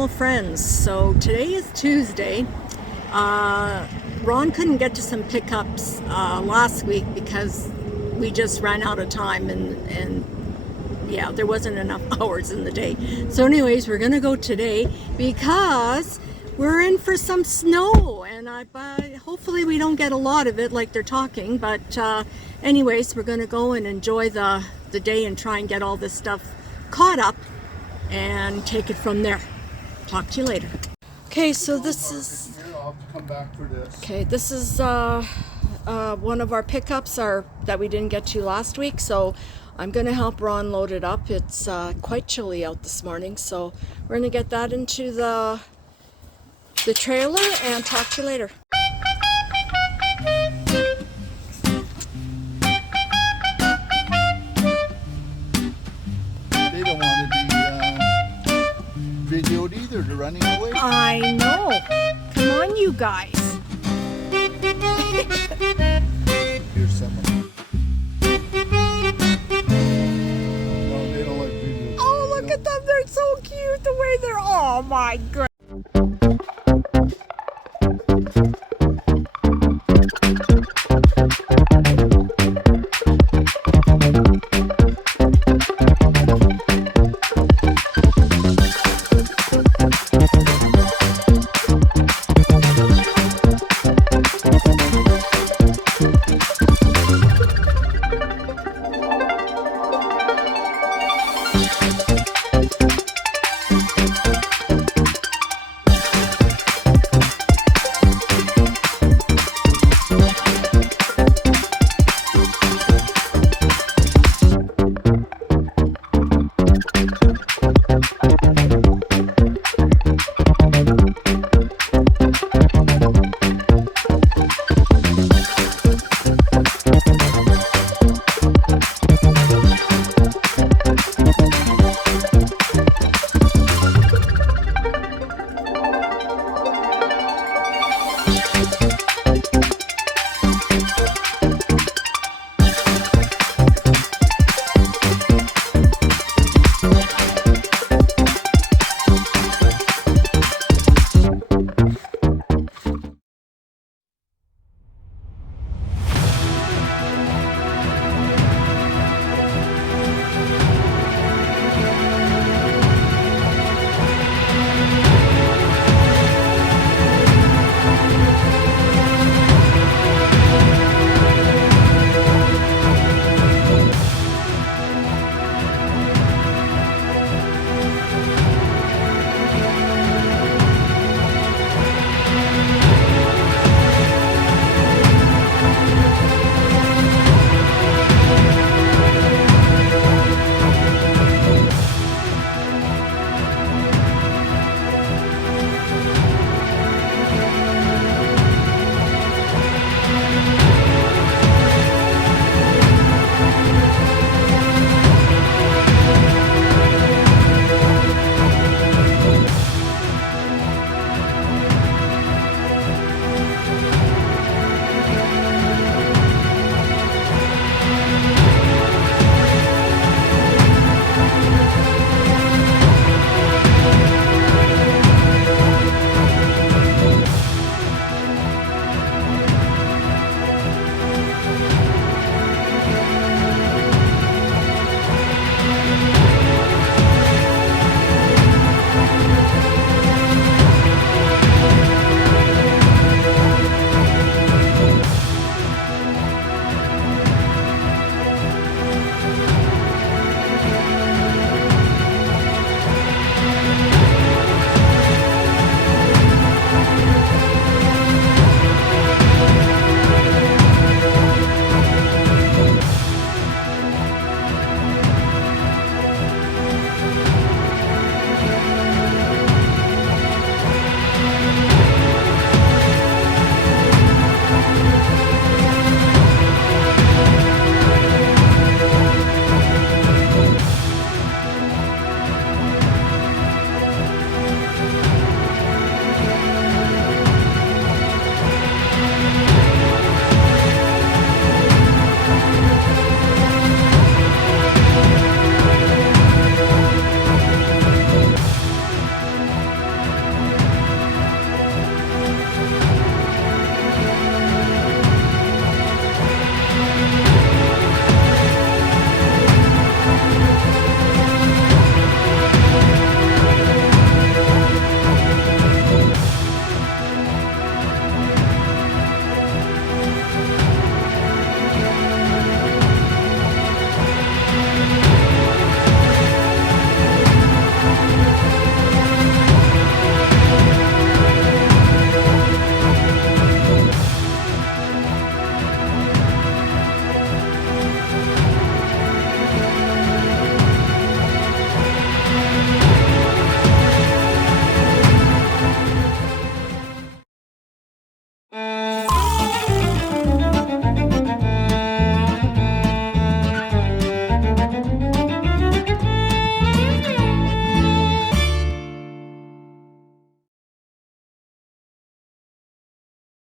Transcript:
Animal Friends. So today is Tuesday. Ron couldn't get to some pickups last week because we just ran out of time and yeah, there wasn't enough hours in the day. So anyways, we're gonna go today because we're in for some snow, and hopefully we don't get a lot of it like they're talking, but anyways, we're gonna go and enjoy the day and try and get all this stuff caught up and take it from there. Talk to you later. Okay, so this is one of our pickups that we didn't get to last week, so I'm gonna help Ron load it up. It's quite chilly out this morning, so we're gonna get that into the trailer and talk to you later. They don't want to be videoed either. They're running away. I know. Come on, you guys. Here's someone. No, they don't like videos. Oh, look at them. They're so cute the way they're. Oh, my goodness.